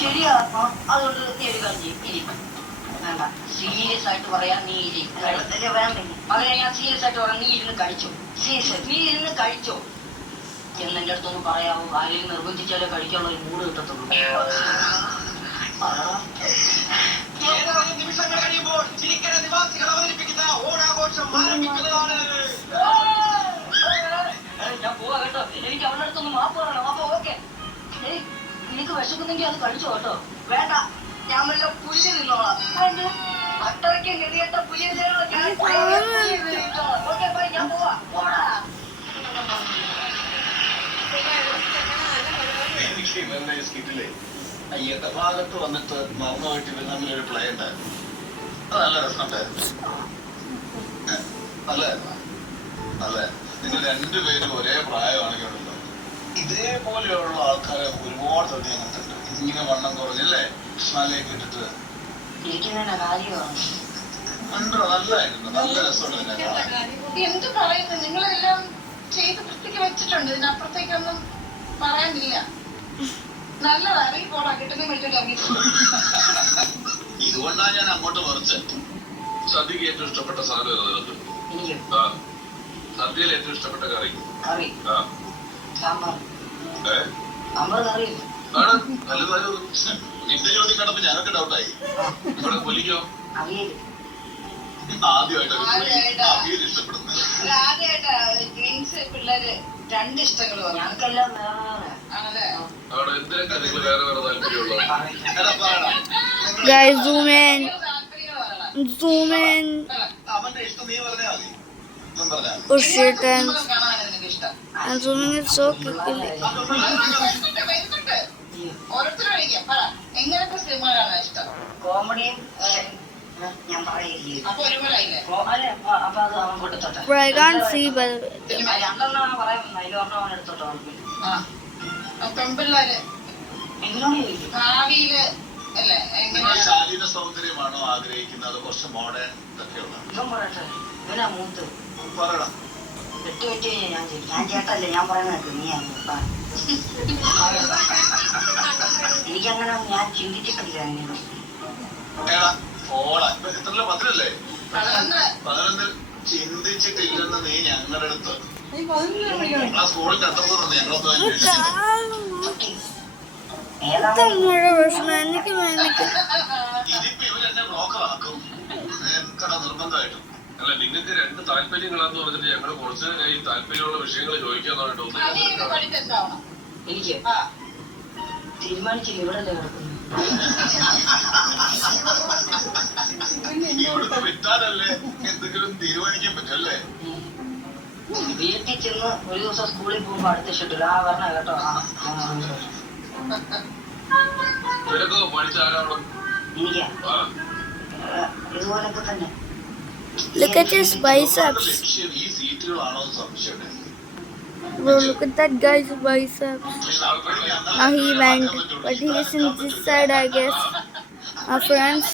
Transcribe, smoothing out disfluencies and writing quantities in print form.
ശരിയാ. അതുകൊണ്ട് നീ ഒരു കാര്യം ചെയ്യ്. വേണ്ട, സീരിയസ് ആയിട്ട് പറയാൻ നീ അതെ, ഞാൻ സീരിയസ് ആയിട്ട് പറയാം. നീ ഇരുന്ന് കഴിച്ചോ. നീ ഇരുന്ന് കഴിച്ചോ എന്നെന്റെ അടുത്തൊന്ന് പറയാവോ? ആരെയും നിർബന്ധിച്ചാലേ കഴിക്കാനുള്ള ഒരു മൂഡ് കിട്ടത്തുള്ളൂ. നിമിഷങ്ങൾ കഴിയുമ്പോൾ ചിരിക്കര നിവാസികൾ അവതരിപ്പിക്കുന്ന ഓണാഘോഷം ആരംഭിക്കുന്നതാണ്. ഞാൻ പോവാ കേട്ടോ. എനിക്ക് അവളുടെ അടുത്തൊന്ന് മാപ്പ് പറയണം. അപ്പൊ ഓക്കെ, നിനക്ക് വിശക്കുന്നെങ്കിൽ അത് കഴിച്ചോ കേട്ടോ. വേണ്ട, ഞാൻ വല്ല പുല്ല് നിന്നോളാം. അത്രയ്ക്ക് നെറിയേട്ട പുല്ല് ഓക്കെ ബൈ, ഞാൻ പോവാ. പോടാ. സ്കിറ്റിലെ അയ്യത്തെ ഭാഗത്ത് വന്നിട്ട് മറന്നുപോയിട്ട് ഇവർ തമ്മിലൊരു പ്ലേ ഉണ്ടായിരുന്നു. അത് നല്ല രസമുണ്ടായിരുന്നു. നല്ലതായിരുന്നു. നിങ്ങൾ രണ്ടുപേരും ഒരേ പ്രായമാണെങ്കിൽ ഉണ്ടല്ലോ, ഇതേപോലെയുള്ള ആൾക്കാരെ ഒരുപാട് തട്ടി അങ്ങനത്തെ ഇങ്ങനെ വണ്ണം കുറഞ്ഞല്ലേ കൃഷ്ണാലേക്ക് ഇട്ടിട്ട് ഉണ്ടോ? നല്ലതായിരുന്നു. നല്ല രസമുണ്ട്. എന്ത് പറയുന്നു? നിങ്ങളെല്ലാം ചെയ്ത് വൃത്തിക്ക് വെച്ചിട്ടുണ്ട്. ഇതിനപ്പുറത്തേക്കൊന്നും പറയാനില്ല. നല്ലതാ. ഇറങ്ങി പോടാ. കിട്ടുന്ന മറ്റൊരു ഇറങ്ങി. ഇതുകൊണ്ടാണ് ഞാൻ അങ്ങോട്ട് പറിച്ച്. സദ്യക്ക് ഏറ്റവും ഇഷ്ടപ്പെട്ട സാധനം സദ്യയിൽ ഏറ്റവും ഇഷ്ടപ്പെട്ട കറി സാമ്പാർ. നിന്റെ ചോദ്യം കണ്ടപ്പോ ഞങ്ങൾക്ക് ഡൗട്ടായി. ഇവിടെ പുലിക്കോ ആദ്യമായിട്ട് ഇഷ്ടപ്പെടുന്നത് പിള്ളേര് രണ്ട് ഇഷ്ടങ്ങൾ പറഞ്ഞു. ഞങ്ങൾക്കെല്ലാം അവിടെ എന്തിനൊക്കെ നിങ്ങൾ വേറെ വേറെ താല്പര്യമുള്ള Guys, zoom in. അവന്റെ ഇഷ്ടം നീ പറഞ്ഞാ മതി. Oh shit, I'm zooming it so quickly. ഓരോരുത്തരും കഴിക്കാം. പറ, എങ്ങനത്തെ സിനിമകളാണ് ഇഷ്ടം? കോമഡിയും ഞാൻ പറയില്ലേ. അപ്പൊ ഒരുപോലായില്ലേ? അല്ലെ, അപ്പൊ അത് അവൻ കൊടുത്തോട്ടെ. Bro, I can't see, but രണ്ടെണ്ണമാണ് പറയാൻ അതിലൊരെണ്ണം അവൻ എടുത്തോട്ടോ. പെൺപിള്ളേര് എങ്ങനെയാണ് ചോദിക്കും? ഭാവിയില് അല്ലേ നിങ്ങൾ ശാരീരിക സൗന്ദര്യമാണോ ആഗ്രഹിക്കുന്നത്? കുറച്ച് മോഡേൺ ഇതൊക്കെയുള്ള ഇവൻ പറയട്ടെ. ഇവനാ മൂത്ത്. പറയണം. 8 മിനിറ്റ് ഞാൻ ചെയ്യും. ഞാൻ ചേട്ടല്ലേ, ഞാൻ പറയുന്നത് നീ എനിക്കങ്ങനെ ഞാൻ ചിന്തിച്ചിട്ടില്ല. ഇത്രല്ല 10 11 ചിന്തിച്ചിട്ടില്ലെന്ന് നീ ഞങ്ങളുടെ അടുത്ത് ആ സ്കൂളിന്റെ അത്ര ഞങ്ങളൊന്നും ഇതിപ്പോ ഇവരെന്നെ ബ്ലോക്കറാക്കും നിർബന്ധമായിട്ടും. അല്ല, നിങ്ങൾക്ക് രണ്ട് താല്പര്യങ്ങളാന്ന് പറഞ്ഞിട്ട് ഞങ്ങൾ കുറച്ച് ഈ താല്പര്യമുള്ള വിഷയങ്ങൾ ചോദിക്കാന്നാണ് എനിക്ക് തീരുമാനിച്ചില്ല. ഇവിടെ കിടക്കുന്നു. ഇവിടുന്ന് വിറ്റാലല്ലേ എന്തെങ്കിലും തീരുമാനിക്കാൻ പറ്റല്ലേ? വീട്ടിൽ ചെന്ന് ഒരു ദിവസം സ്കൂളിൽ പോകുമ്പോ അടുത്ത ഷെട്ടില്ല. പറഞ്ഞ കേട്ടോ. ഇവരൊക്കെ പഠിച്ചാരാണോ? എനിക്കാ ഇതുപോലൊക്കെ തന്നെ. look at his biceps. ലക്ഷ്യം ഈ സീറ്റുകളാണോ സംശയം? Bro, look at that guy's biceps. Now he went, but he is in this side, I guess. Our friends.